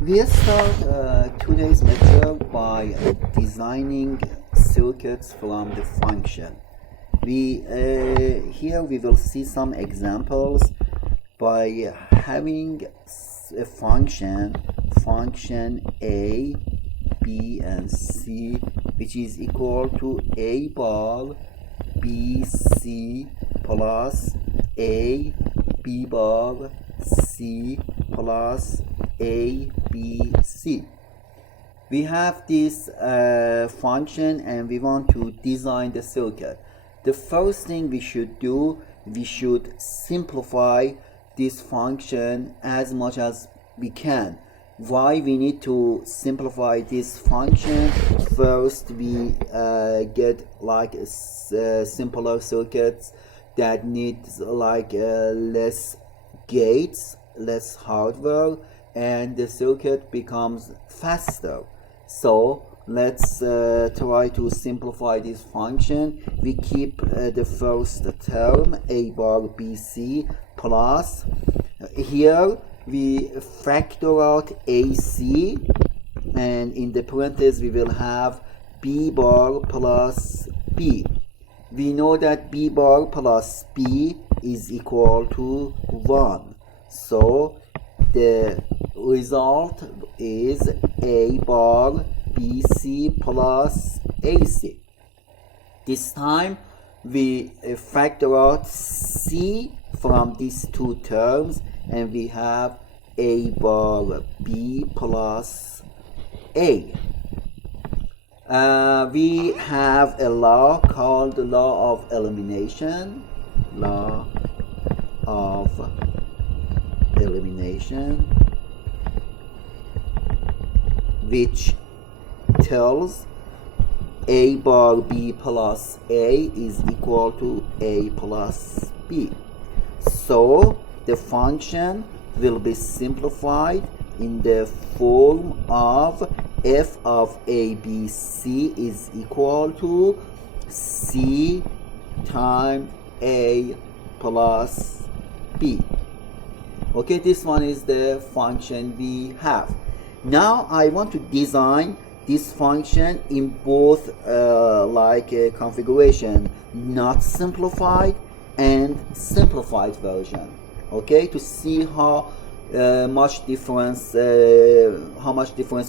We'll start today's lecture by designing circuits from the function. Here we will see some examples by having a function A, B, and C, which is equal to A bar B C plus A B bar C plus A B C. We have this function and we want to design the circuit. The first thing we should do, we should simplify this function as much as we can. Why we need to simplify this function? First, we get like simpler circuits that need like less gates, less hardware, and the circuit becomes faster. So let's try to simplify this function. We keep the first term A bar BC plus here we factor out AC, and in the parentheses we will have B bar plus B. We know that B bar plus B is equal to 1. So the result is A bar BC plus AC. This time we factor out C from these two terms, and we have A bar B plus A. We have a law called the Law of Elimination. Law of Elimination, which tells A bar B plus A is equal to A plus B. So the function will be simplified in the form of f of ABC is equal to C times A plus B. Okay, this one is the function we have. Now I want to design this function in both configuration, not simplified and simplified version. Okay, to see how much difference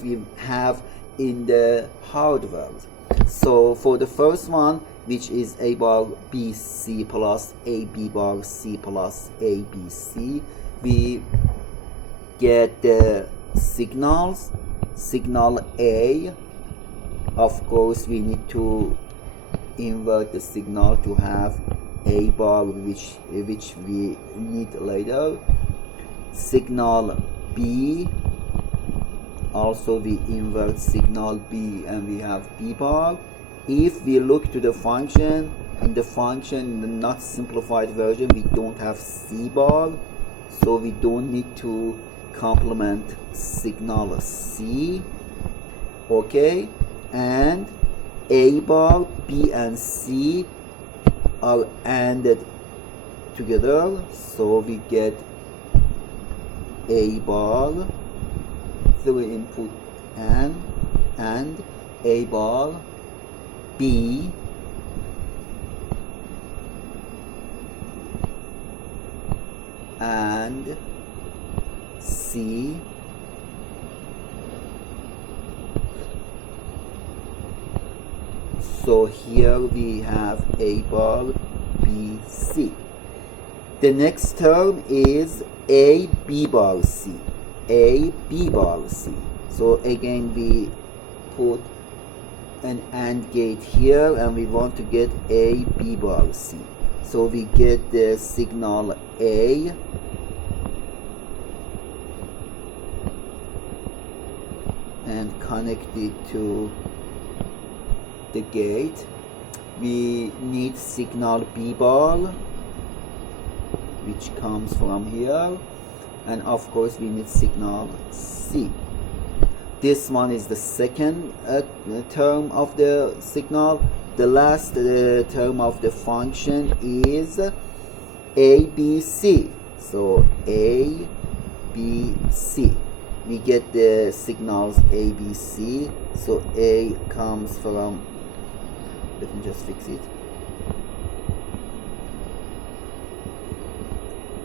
we have in the hardware. So for the first one, which is A bar B C plus A B bar C plus A B C, we get the signals. Signal A, of course we need to invert the signal to have A bar, which we need later. Signal B, also we invert signal B and we have B bar. If we look to the function, in the not simplified version, we don't have C bar, so we don't need to complement signal C. Okay, and A bar B and C are ANDed together, so we get A bar, 3 input and A bar B and C so here we have A bar B C. The next term is A B bar C. A B bar C. So again we put an AND gate here and we want to get A B bar C. So we get the signal A and connect it to the gate. We need signal B bar, which comes from here, and of course we need signal C. This one is the second term of the signal. The last term of the function is ABC. So A, B, C. we get the signals A, B, C. So A comes from, let me just fix it.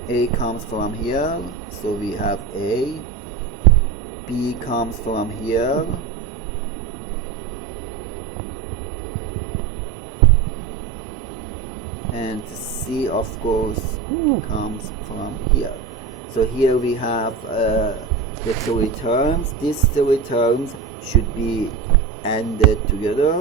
A comes from here, so we have A. B comes from here. And C, of course, comes from here. So here we have the three terms. These three terms should be ANDed together.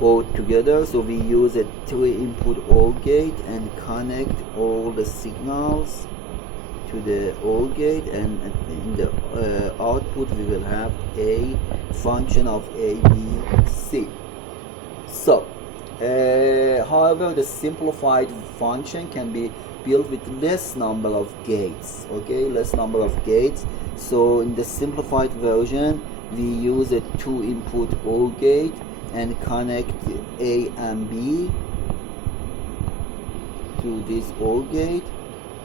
Or together. So we use a 3-input OR gate and connect all the signals to the OR gate, and in the output we will have a function of A, B, C. So however, the simplified function can be built with less number of gates. Okay, less number of gates. So in the simplified version, we use a 2-input OR gate and connect A and B to this OR gate,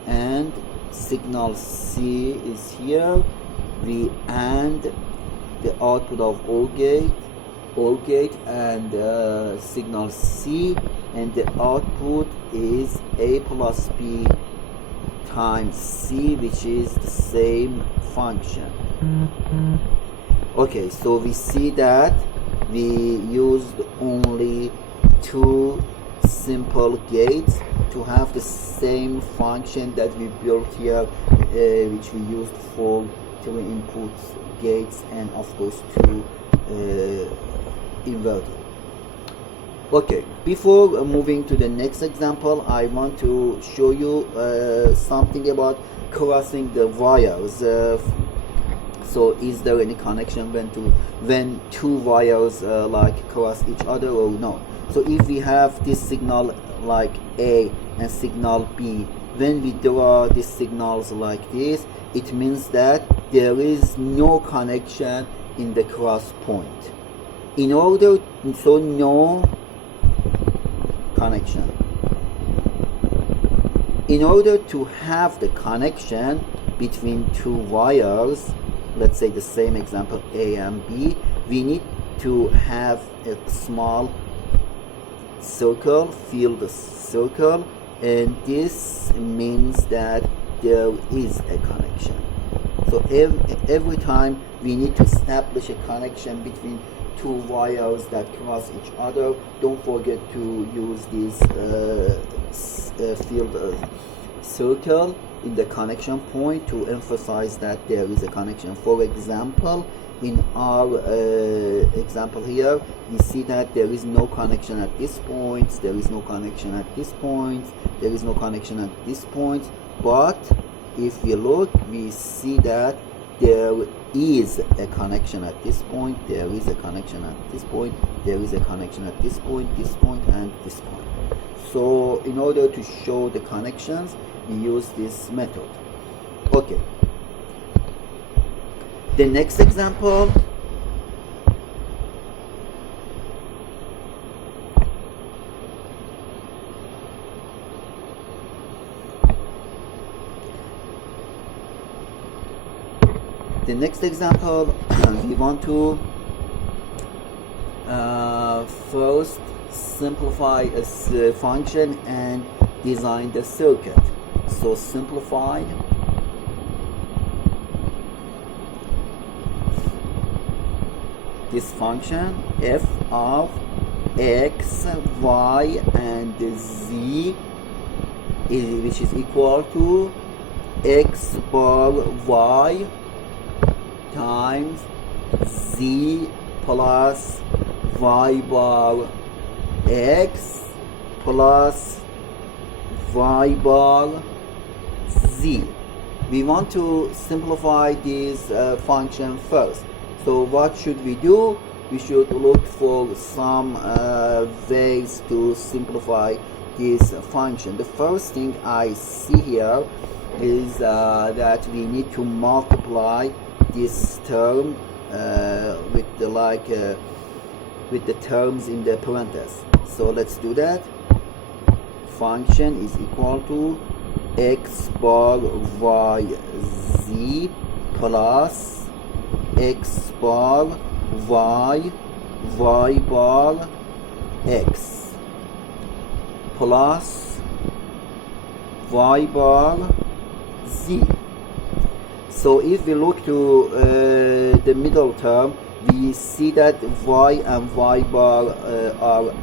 and signal C is here. We AND the output of OR gate and signal C, and the output is A plus B times C, which is the same function. Okay, so we see that we used only 2 simple gates to have the same function that we built here, which we used for 3 inputs gates and of course 2 inverter. Okay, before moving to the next example, I want to show you something about crossing the wires. So is there any connection when two wires like cross each other or no? So if we have this signal like A and signal B, when we draw these signals like this, it means that there is no connection in the cross point. So no connection. In order to have the connection between two wires, let's say the same example A and B, we need to have a small circle, field circle, and this means that there is a connection. So every time we need to establish a connection between two wires that cross each other, don't forget to use this field circle in the connection point to emphasize that there is a connection. For example, in our example here, we see that there is no connection at this point, there is no connection at this point, there is no connection at this point, but if we look, we see that there is a connection at this point, there is a connection at this point, there is a connection at this point, and this point. So in order to show the connections, we use this method. Okay. The next example, we want to first simplify a function and design the circuit. So simplify this function f of x, y, and z, which is equal to x bar y times z plus y bar x plus y bar z. We want to simplify this function first. So what should we do? We should look for some ways to simplify this function. The first thing I see here is that we need to multiply this term with the terms in the parentheses. So let's do that. Function is equal to x bar y z plus x bar y bar x plus y bar z. So if we look to the middle term, we see that y and y bar are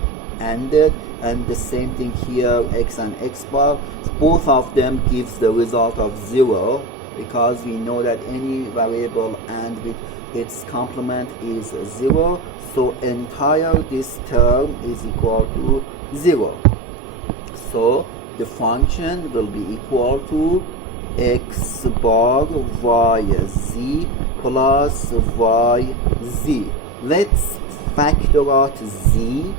ended, and the same thing here, x and x bar, both of them gives the result of 0, because we know that any variable and with its complement is 0, so entire this term is equal to 0. So the function will be equal to x bar y z plus y z. Let's factor out z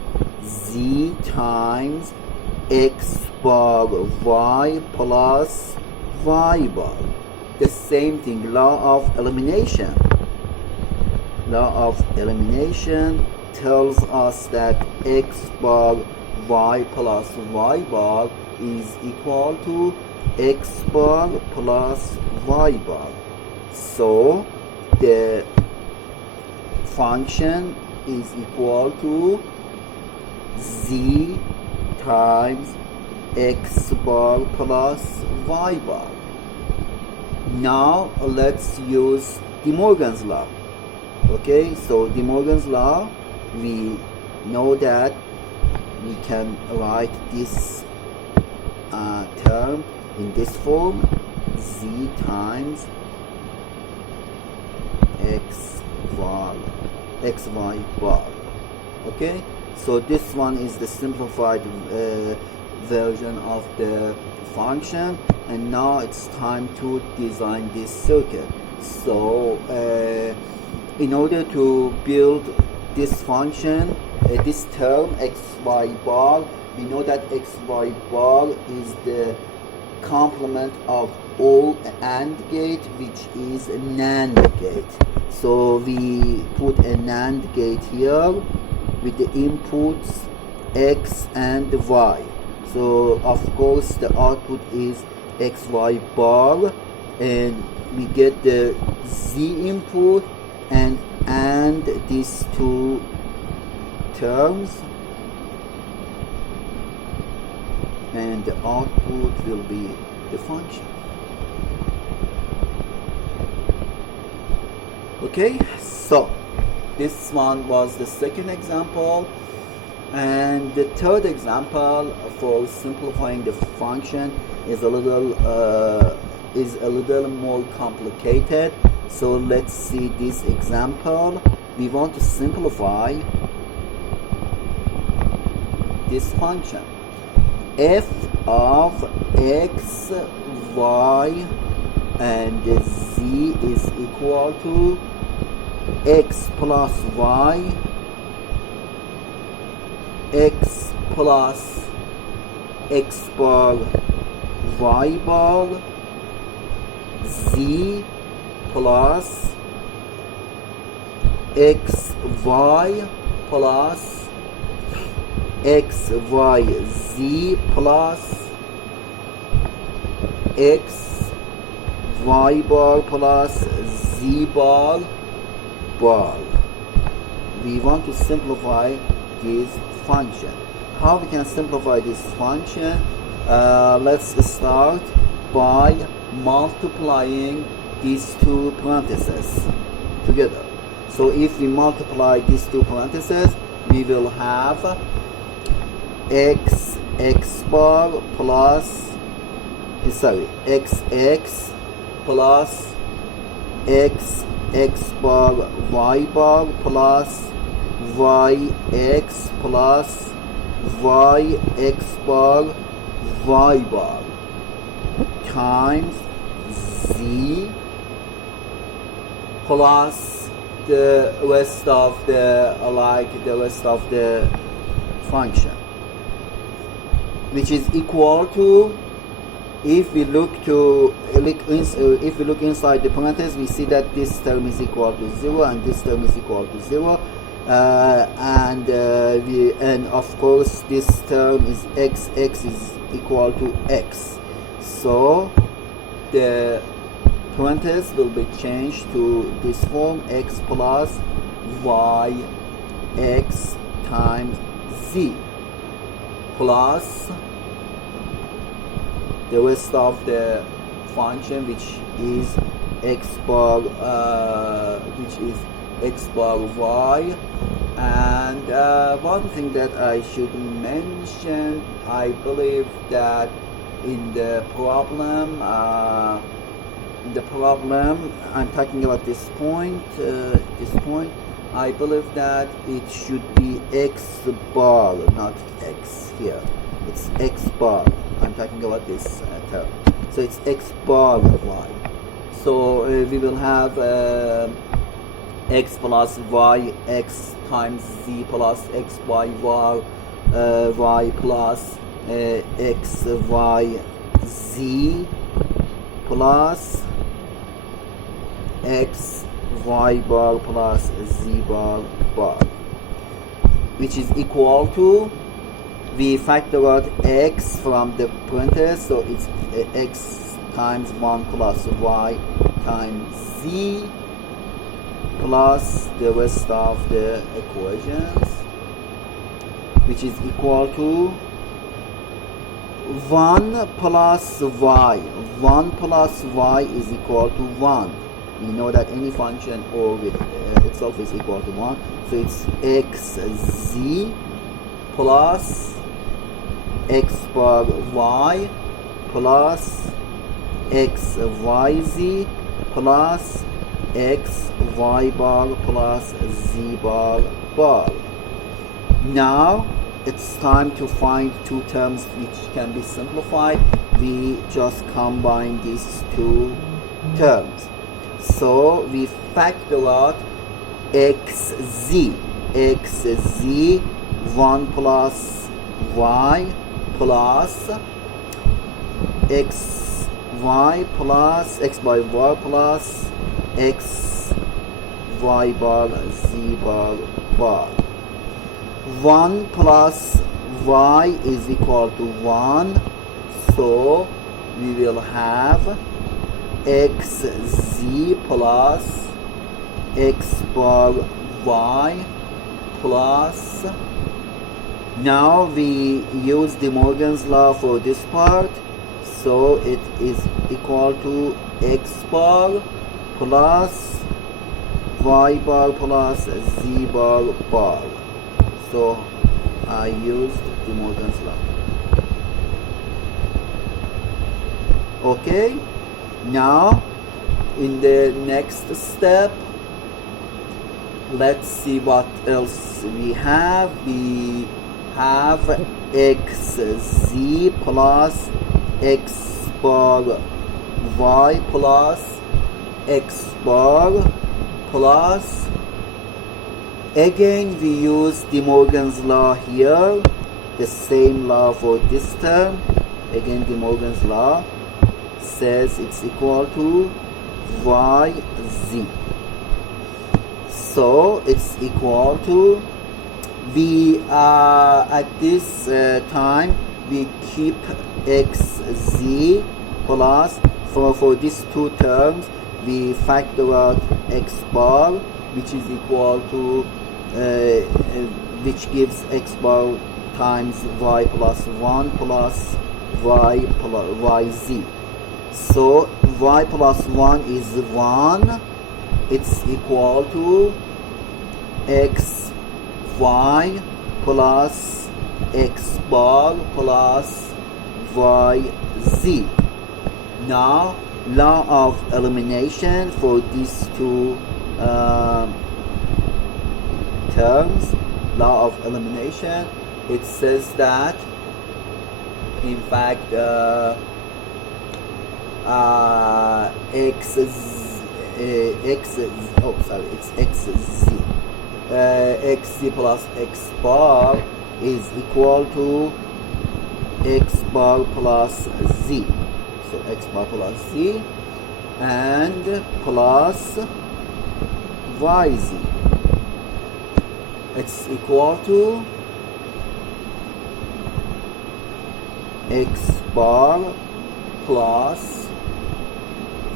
times x bar y plus y bar. The same thing, law of elimination. Law of elimination tells us that x bar y plus y bar is equal to x bar plus y bar. So the function is equal to z times x bar plus y bar. Now let's use De Morgan's law. Okay, so De Morgan's law, we know that we can write this term in this form, z times xy bar. Okay, so this one is the simplified version of the function, and now it's time to design this circuit. So in order to build this function, this term xy bar, we know that xy bar is the complement of OR AND gate, which is a NAND gate. So we put a NAND gate here with the inputs x and y. So of course the output is xy bar, and we get the z input and these two terms, and the output will be the function. Okay, so this one was the second example, and the third example for simplifying the function is a little more complicated. So let's see this example. We want to simplify this function. F of x, y, and z is equal to x plus y, x plus x bar y bar, z plus x y plus x y z plus x y bar plus z bar. We want to simplify this function. How we can simplify this function? Let's start by multiplying these two parentheses together. So if we multiply these two parentheses, we will have x bar plus x plus x bar y bar plus yx plus yx bar y bar times z plus the rest of the function, which is equal to, if we look inside the parentheses, we see that this term is equal to 0 and this term is equal to 0, and of course this term is x is equal to x. So the parenthesis will be changed to this form: x plus y x times z plus the rest of the function, which is x bar y. And one thing that I should mention, I believe that in the problem I'm talking about this point, I believe that it should be x bar, not x here. It's x bar. I'm talking about this term. So it's x bar y. So we will have x plus y x times z plus x y y plus x y z plus x y bar plus z bar, which is equal to, we factor out x from the parenthesis, so it's x times 1 plus y times z plus the rest of the equations, which is equal to 1 plus y. 1 plus y is equal to 1. We know that any function or with itself is equal to 1. So it's xz plus x bar y plus xyz plus x y bar plus z bar. Now it's time to find two terms which can be simplified. We just combine these two terms. So we factor out xz 1 plus y plus xy plus x by y plus x y bar z bar. 1 plus y is equal to 1, so we will have xz plus x bar y plus, now we use De Morgan's law for this part, so it is equal to x bar plus y bar plus z bar. So I used De Morgan's law. Okay, now in the next step, let's see what else we have. We have xz plus x bar y plus x bar plus, again we use De Morgan's law here, the same law for this term. Again De Morgan's law says it's equal to yz. So it's equal to, we at this time we keep xz plus, for these two terms we factor out x bar, which is equal to which gives x bar times y plus 1 plus y plus yz. So y plus 1 is 1. It's equal to x y plus x bar plus y z. Now law of elimination for these two terms, law of elimination, it says that in fact xz xz plus x bar is equal to x bar plus z. So x bar plus z and plus yz. It's equal to x bar plus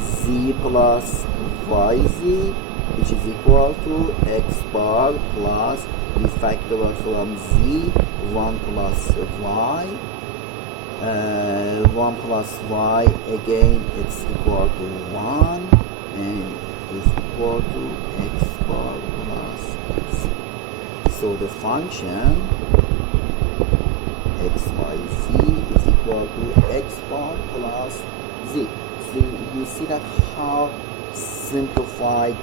z plus yz, which is equal to x bar plus, we factor from z 1 plus y, 1 plus y, again it's equal to 1 and is equal to x bar plus z. So the function xyz is equal to x bar plus z. So you see that how simplified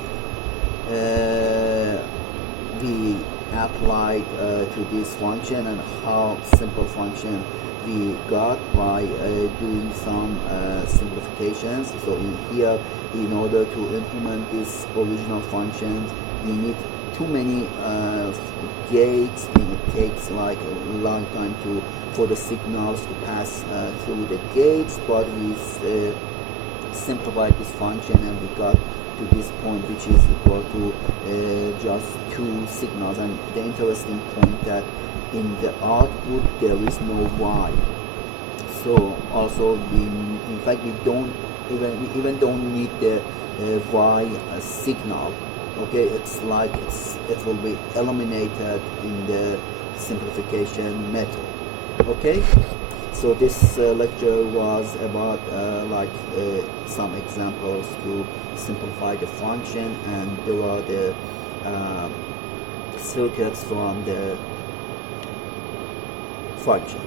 we applied to this function, and how simple function we got by doing some simplifications. So in here, in order to implement this original function, we need too many gates, and it takes like a long time for the signals to pass through the gates, but we simplified this function and we got to this point, which is equal to just 2 signals. And the interesting point that in the output there is no y. So also in fact we even don't need the y signal. Okay, it's like it will be eliminated in the simplification method. Okay, so this lecture was about some examples to simplify the function, and there are the circuits from the function.